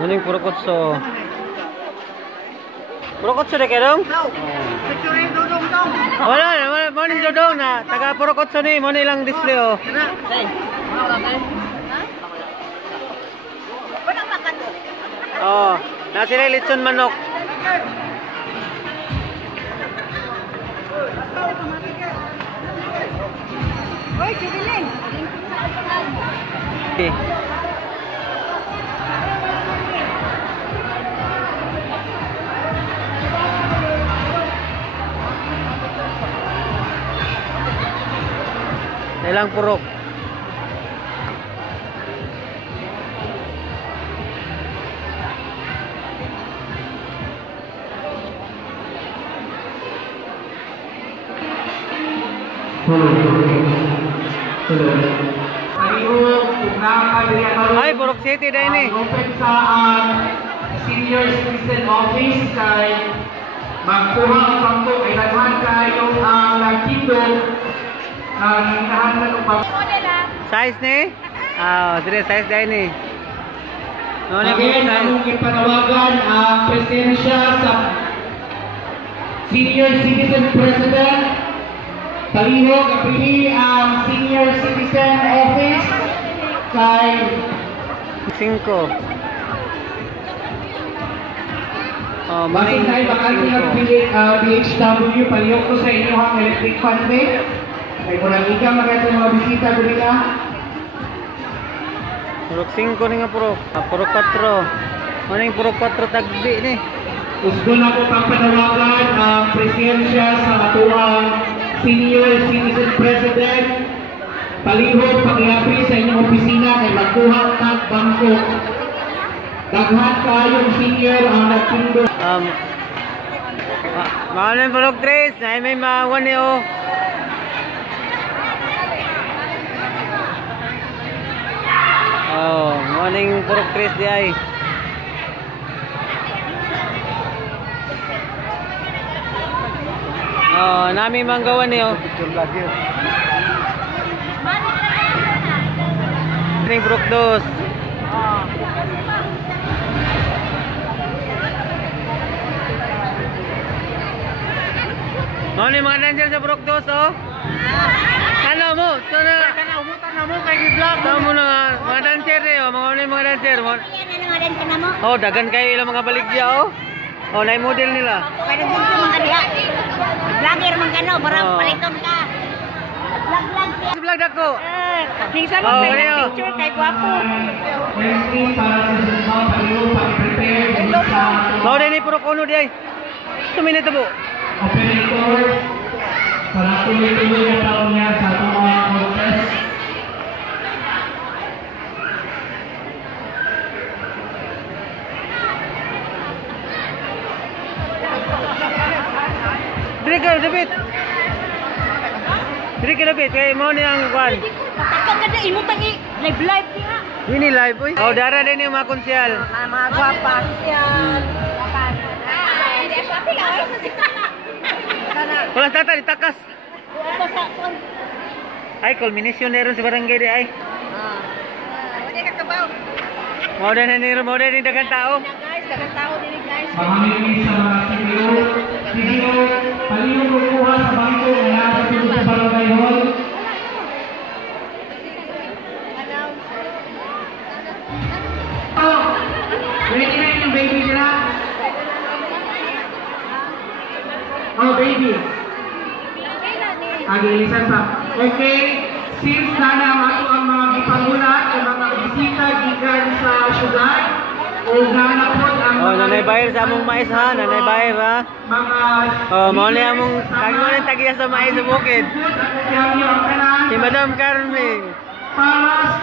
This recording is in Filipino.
Muning puro kutso. Puro kutso na kayo? Wala, muning dodong na. Taga puro kutso ni, muning lang display oh. Oh, nasila litson manok. Oy, Jubilin. Okay. Ilang purok. Ay, Purok City dahil ni. Open sa senior citizen office kay magkuha ang bangko ay naghan kayo ang nagkindog ang hinahanap ng bangko. Size ni? Ah, dire size dahil ni. Again, among ipanawagan ang presensya sa senior citizen president. Palihog apili ang senior citizen office kay 5. Oh, Basin tayo bakal DHW, palihog ko sa inyo ang electric fan pay. Ay kung nag-iga maganda mga bisita ko nila. Purok 5 ni nga purok. Purok 4. Maning purok 4 tagbi ni. Gusto na ko pagpanawagan ang presensya sa atuang senior citizen president. Palihog pag-iapri sa inyong opisina kay magkuha kag bangko. Daghan kayong senior ang nagtindog. Mahalin purok 3. Na may mawan ni oh. Oh, morning purok 3 di ay. Oh, nami manggawan ni oh. Morning purok 2. Morning mga dancer sa purok 2 oh. Ano mo? Sana Umutan na mo kay gi-vlog. mo na nga mga dancer ni oh, mga dancer mo. Oh, dagan kayo ilang mga baligya oh. Oh, naay model nila. Pwede din sa mga diha. Vlogger man kano, para Oh. paliton ka. Vlog siya. Vlog ako. Minsan Oh, mo Leo. picture kay gwapo. Wednesday para sa susunod palihog pag-prepare sa Mao din ni puro kuno di ay. Suminit po. operator para tuloy-tuloy ang taon niya sa atong mga contest. Diri ka David. Diri ka David kay mo ni ang kwan. Takang kada imutang live diha. Ini live oy. Oh, dara din yung mga konsyal. Mga gwapa. Yan. Wala tata ditakas. Ay culmination na ron sa barangay di ay. Wala ka kabaw. Mao din ni daghang tao. Guys, dagang tao dili guys. Pamamili sa mga CDO, palihog kukuha sa bangko na nasa sulod sa barangay hall. Ready na yung baby nila? Oh, baby. Agilisan pa. Okay. Since nana ato ang mga gipangulat ang mga bisita gikan sa syudad o nanapod ang Oh, nanay bayar sa among mais ha, nanay bayar ha. mga Oh, mao ni among kagmo ni tagiya sa mais sa bukid. Si Madam Carmen. para